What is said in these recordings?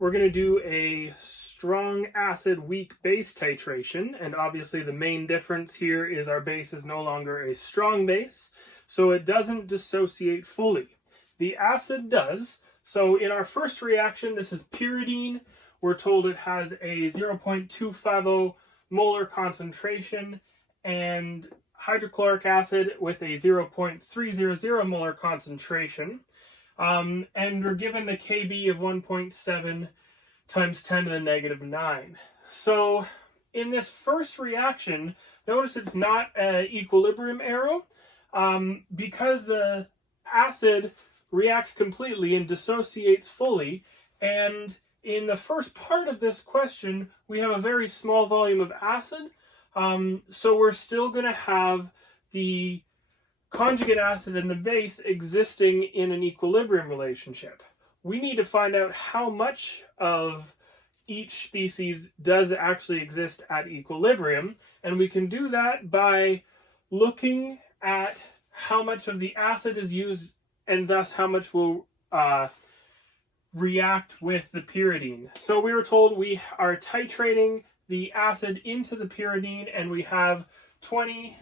we're going to do a strong acid, weak base titration. And obviously the main difference here is our base is no longer a strong base, so it doesn't dissociate fully. The acid does. So in our first reaction, this is pyridine. We're told it has a 0.250 molar concentration, and hydrochloric acid with a 0.300 molar concentration. And we're given the Kb of 1.7 times 10 to the negative 9. So in this first reaction, notice it's not an equilibrium arrow because the acid reacts completely and dissociates fully. And in the first part of this question, we have a very small volume of acid. So we're still going to have the conjugate acid and the base existing in an equilibrium relationship. We need to find out how much of each species does actually exist at equilibrium, and we can do that by looking at how much of the acid is used and thus how much will react with the pyridine. So we were told we are titrating the acid into the pyridine, and we have 20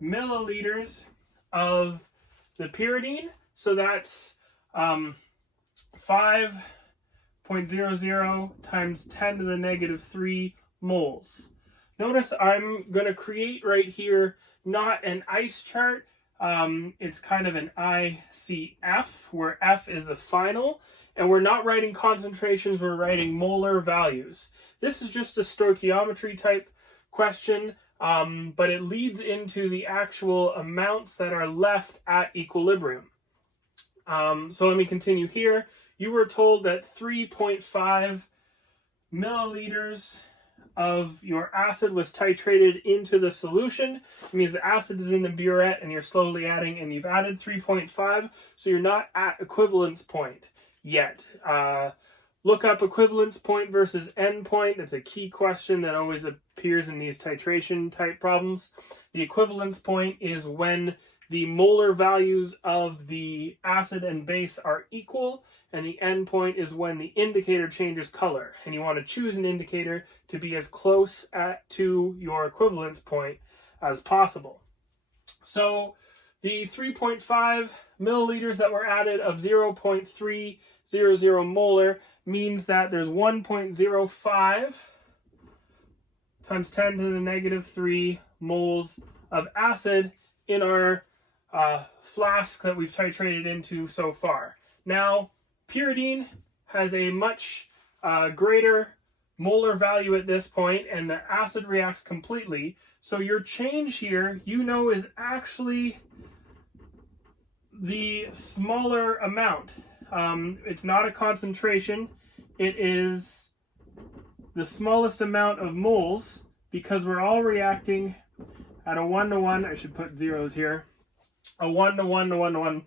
milliliters of the pyridine. So that's 5.00 times 10 to the negative 3 moles. Notice I'm going to create right here not an ice chart. It's kind of an ICF, where F is the final, and we're not writing concentrations, we're writing molar values. This is just a stoichiometry type question, but it leads into the actual amounts that are left at equilibrium. So let me continue here. You were told that 3.5 milliliters of your acid was titrated into the solution. It means the acid is in the burette and you're slowly adding, and you've added 3.5, so you're not at equivalence point yet. Look up equivalence point versus end point. That's a key question that always appears in these titration type problems. The equivalence point is when the molar values of the acid and base are equal, and the end point is when the indicator changes color. And you want to choose an indicator to be as close to your equivalence point as possible. So the 3.5 milliliters that were added of 0.300 molar means that there's 1.05 times 10 to the negative 3 moles of acid in our flask that we've titrated into so far. Now, pyridine has a much greater molar value at this point, and the acid reacts completely. So your change here, you know, is actually the smaller amount. It's not a concentration. It is the smallest amount of moles because we're all reacting at a 1-to-1. I should put zeros here. A 1-to-1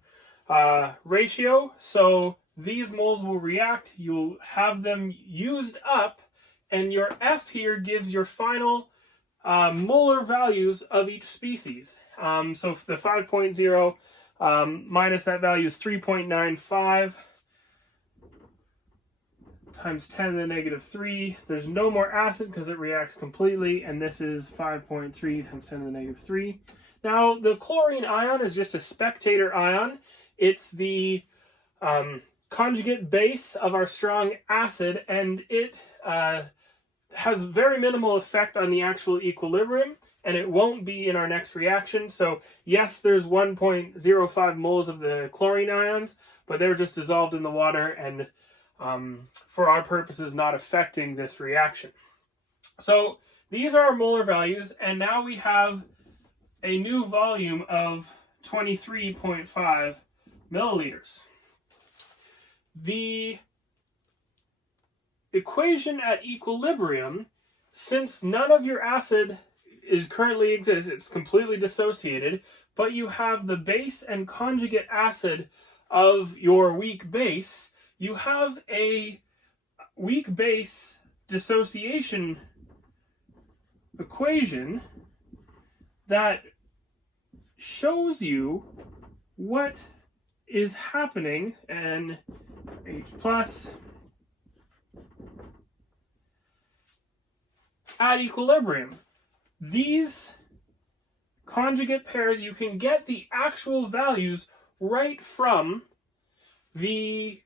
ratio. So these moles will react. You'll have them used up, and your F here gives your final molar values of each species. So the 5.0 minus that value is 3.95 times 10 to the negative 3. There's no more acid because it reacts completely, and this is 5.3 times 10 to the negative 3. Now, the chlorine ion is just a spectator ion. It's the conjugate base of our strong acid, and it has very minimal effect on the actual equilibrium, and it won't be in our next reaction. So yes, there's 1.05 moles of the chlorine ions, but they're just dissolved in the water and for our purposes not affecting this reaction. So these are our molar values, and now we have a new volume of 23.5 milliliters. The equation at equilibrium, since none of your acid is currently exists, it's completely dissociated, but you have the base and conjugate acid of your weak base, you have a weak base dissociation equation that shows you what is happening, and H plus at equilibrium. These conjugate pairs, you can get the actual values right from the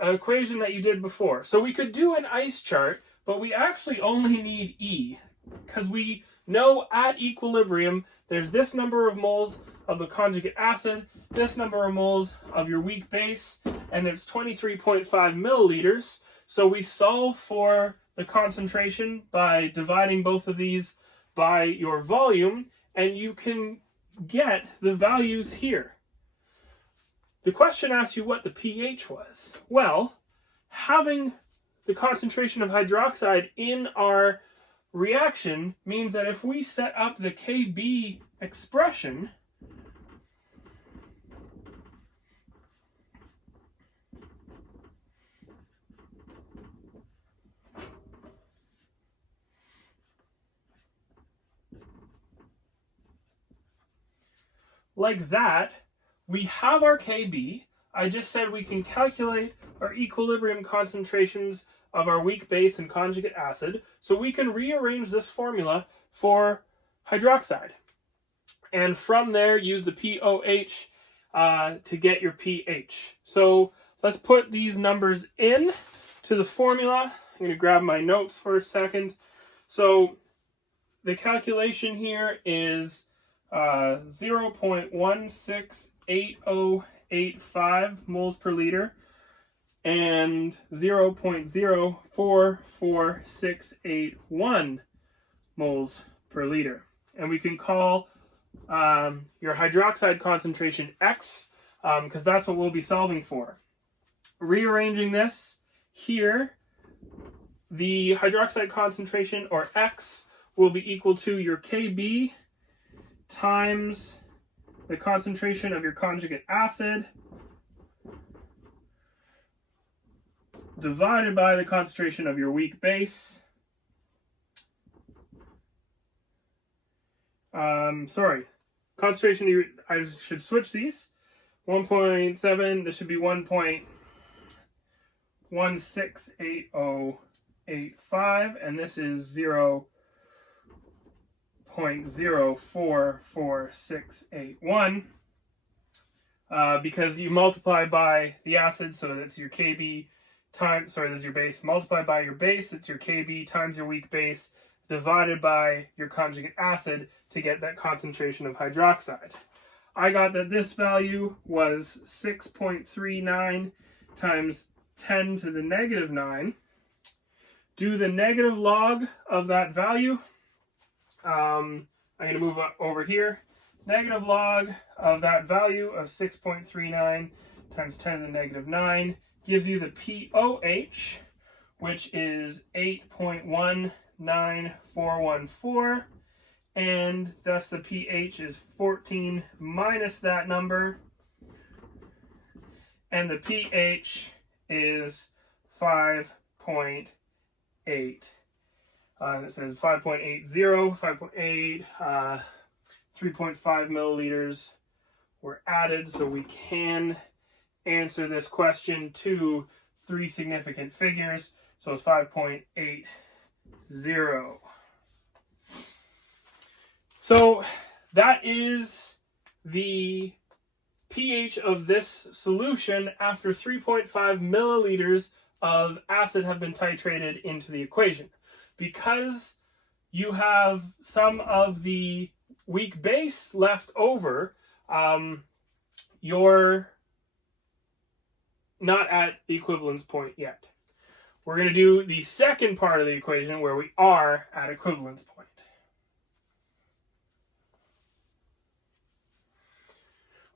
equation that you did before. So we could do an ice chart, but we actually only need E, because we know at equilibrium there's this number of moles of the conjugate acid, this number of moles of your weak base, and it's 23.5 milliliters. So we solve for the concentration by dividing both of these by your volume, and you can get the values here. The question asks you what the pH was. Well, having the concentration of hydroxide in our reaction means that if we set up the Kb expression, like that, we have our Kb. I just said we can calculate our equilibrium concentrations of our weak base and conjugate acid, so we can rearrange this formula for hydroxide. And from there, use the POH to get your pH. So let's put these numbers in to the formula. I'm going to grab my notes for a second. So the calculation here is 0.168085 moles per liter and 0.044681 moles per liter. And we can call your hydroxide concentration X, because that's what we'll be solving for. Rearranging this here, the hydroxide concentration, or X, will be equal to your Kb times the concentration of your conjugate acid divided by the concentration of your weak base. Concentration, I should switch these. 1.7, this should be 1.168085, and this is 0.044681, because you multiply by the acid, so that's your Kb times, this is your base, multiply by your base, it's your Kb times your weak base, divided by your conjugate acid to get that concentration of hydroxide. I got that this value was 6.39 times 10 to the negative 9. Do the negative log of that value. I'm going to move over here. Negative log of that value of 6.39 times 10 to the negative 9 gives you the POH, which is 8.19414, and thus the pH is 14 minus that number, and the pH is 5.8. It says 5.80, 5.8, 3.5 milliliters were added, so we can answer this question to 3 significant figures. So it's 5.80. So that is the pH of this solution after 3.5 milliliters of acid have been titrated into the equation. Because you have some of the weak base left over, you're not at the equivalence point yet. We're going to do the second part of the equation where we are at equivalence point.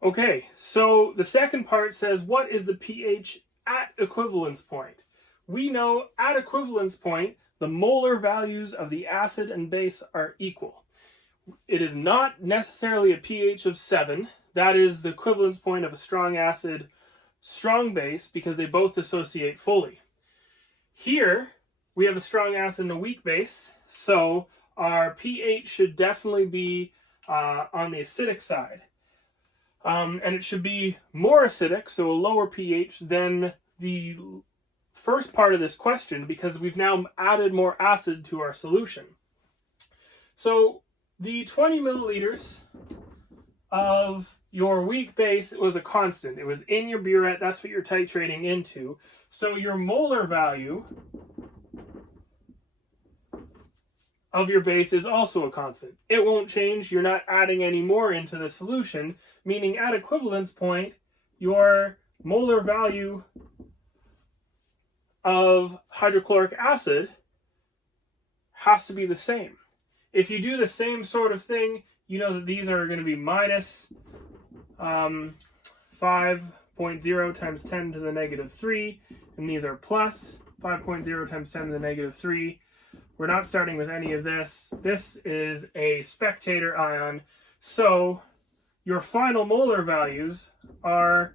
Okay, so the second part says, what is the pH at equivalence point? We know at equivalence point, the molar values of the acid and base are equal. It is not necessarily a pH of 7. That is the equivalence point of a strong acid, strong base, because they both dissociate fully. Here, we have a strong acid and a weak base, so our pH should definitely be on the acidic side. And it should be more acidic, so a lower pH, than the first part of this question, because we've now added more acid to our solution. So the 20 milliliters of your weak base was a constant. It was in your burette. That's what you're titrating into. So your molar value of your base is also a constant. It won't change. You're not adding any more into the solution, meaning at equivalence point, your molar value of hydrochloric acid has to be the same. If you do the same sort of thing, you know that these are going to be minus 5.0 times 10 to the negative 3, and these are plus 5.0 times 10 to the negative 3. We're not starting with any of this. This is a spectator ion, so your final molar values are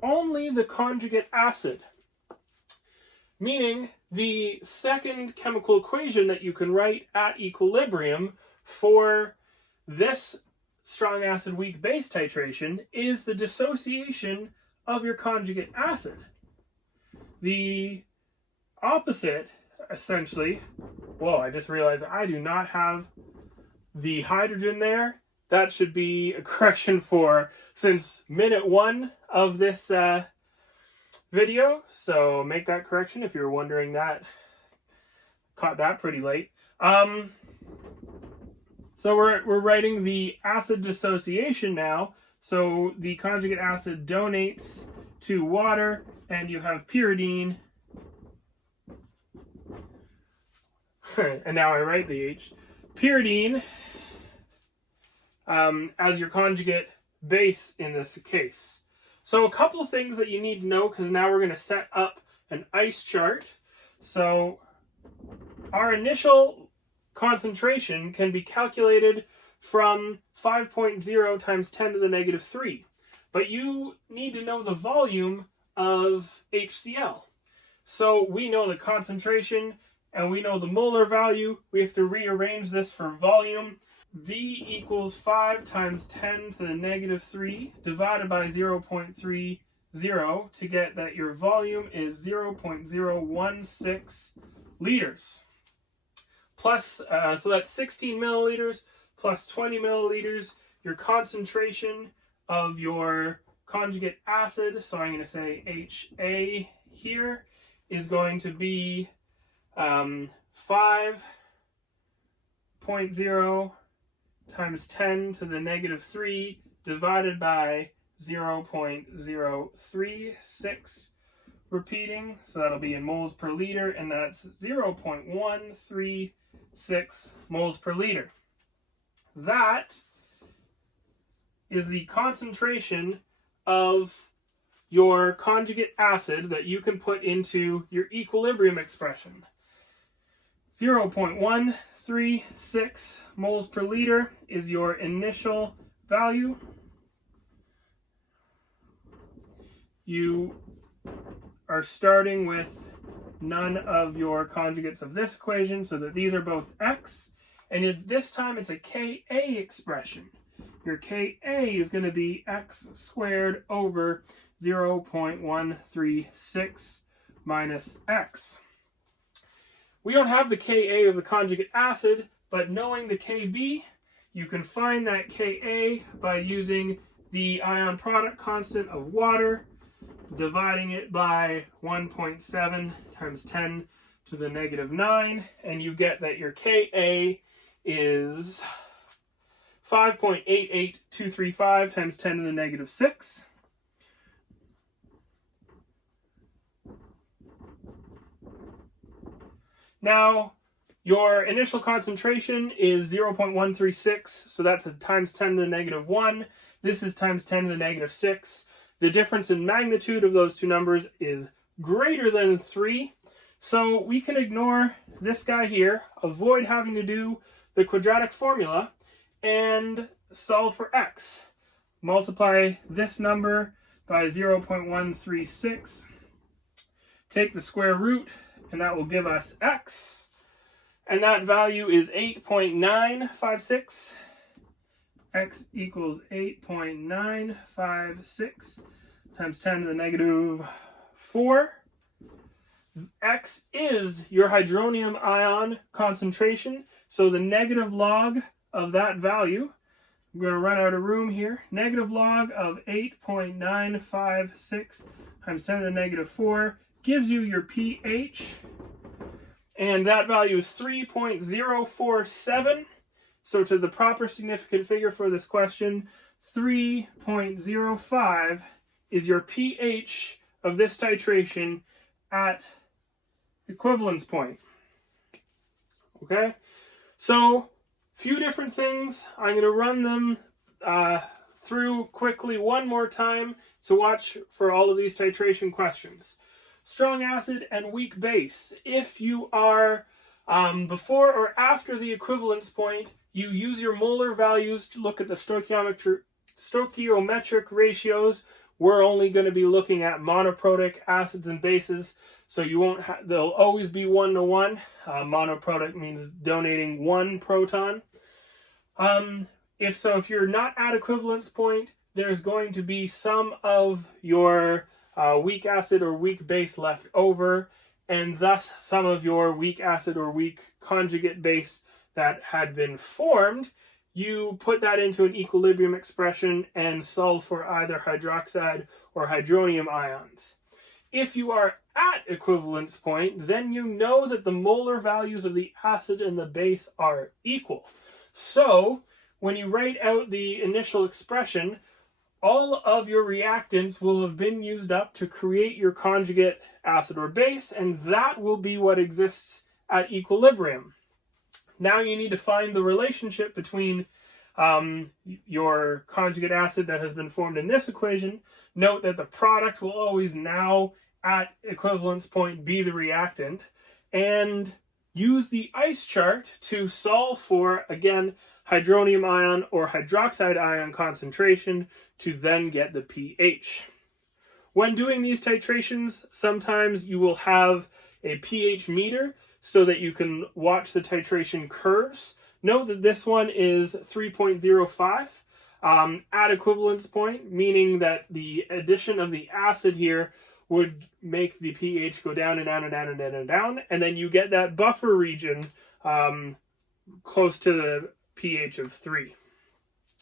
only the conjugate acid, meaning the second chemical equation that you can write at equilibrium for this strong acid weak base titration is the dissociation of your conjugate acid. The opposite, essentially, whoa, I just realized I do not have the hydrogen there. That should be a correction for since minute 1 of this video, so make that correction if you're wondering that. Caught that pretty late. So we're writing the acid dissociation now. So the conjugate acid donates to water, and you have pyridine. And now I write the H. Pyridine as your conjugate base in this case. So a couple things that you need to know, because now we're going to set up an ice chart. So our initial concentration can be calculated from 5.0 times 10 to the negative 3. But you need to know the volume of HCl. So we know the concentration and we know the molar value. We have to rearrange this for volume. V equals 5 times 10 to the negative 3 divided by 0.30 to get that your volume is 0.016 liters. Plus, so that's 16 milliliters plus 20 milliliters. Your concentration of your conjugate acid, so I'm going to say HA here, is going to be 5.0 times 10 to the negative 3 divided by 0.036, repeating, so that'll be in moles per liter, and that's 0.136 moles per liter. That is the concentration of your conjugate acid that you can put into your equilibrium expression. 0.136 moles per liter is your initial value. You are starting with none of your conjugates of this equation, so that these are both x, and this time it's a Ka expression. Your Ka is going to be x squared over 0.136 minus x. We don't have the Ka of the conjugate acid, but knowing the Kb, you can find that Ka by using the ion product constant of water, dividing it by 1.7 times 10 to the negative 9, and you get that your Ka is 5.88235 times 10 to the negative 6. Now, your initial concentration is 0.136, so that's a times 10 to the negative 1. This is times 10 to the negative 6. The difference in magnitude of those two numbers is greater than 3, so we can ignore this guy here, avoid having to do the quadratic formula, and solve for x. Multiply this number by 0.136, take the square root, and that will give us x, and that value is 8.956. X equals 8.956 times 10 to the negative 4. X is your hydronium ion concentration. So the negative log of that value, I'm going to run out of room here, negative log of 8.956 times 10 to the negative 4 gives you your pH. And that value is 3.047. So to the proper significant figure for this question, 3.05 is your pH of this titration at equivalence point. Okay, so few different things. I'm going to run them through quickly one more time, so watch for all of these titration questions. Strong acid and weak base. If you are before or after the equivalence point, you use your molar values to look at the stoichiometric ratios. We're only going to be looking at monoprotic acids and bases, so you won't they'll always be 1-to-1. Monoprotic means donating 1 proton. If you're not at equivalence point, there's going to be some of your weak acid or weak base left over, and thus some of your weak acid or weak conjugate base that had been formed. You put that into an equilibrium expression and solve for either hydroxide or hydronium ions. If you are at equivalence point, then you know that the molar values of the acid and the base are equal. So when you write out the initial expression, all of your reactants will have been used up to create your conjugate acid or base, and that will be what exists at equilibrium. Now you need to find the relationship between your conjugate acid that has been formed in this equation. Note that the product will always now at equivalence point be the reactant, and use the ice chart to solve for, again, hydronium ion or hydroxide ion concentration to then get the pH. When doing these titrations, sometimes you will have a pH meter so that you can watch the titration curves. Note that this one is 3.05 at equivalence point, meaning that the addition of the acid here would make the pH go down and down and down and down and down, and then you get that buffer region close to the pH of 3.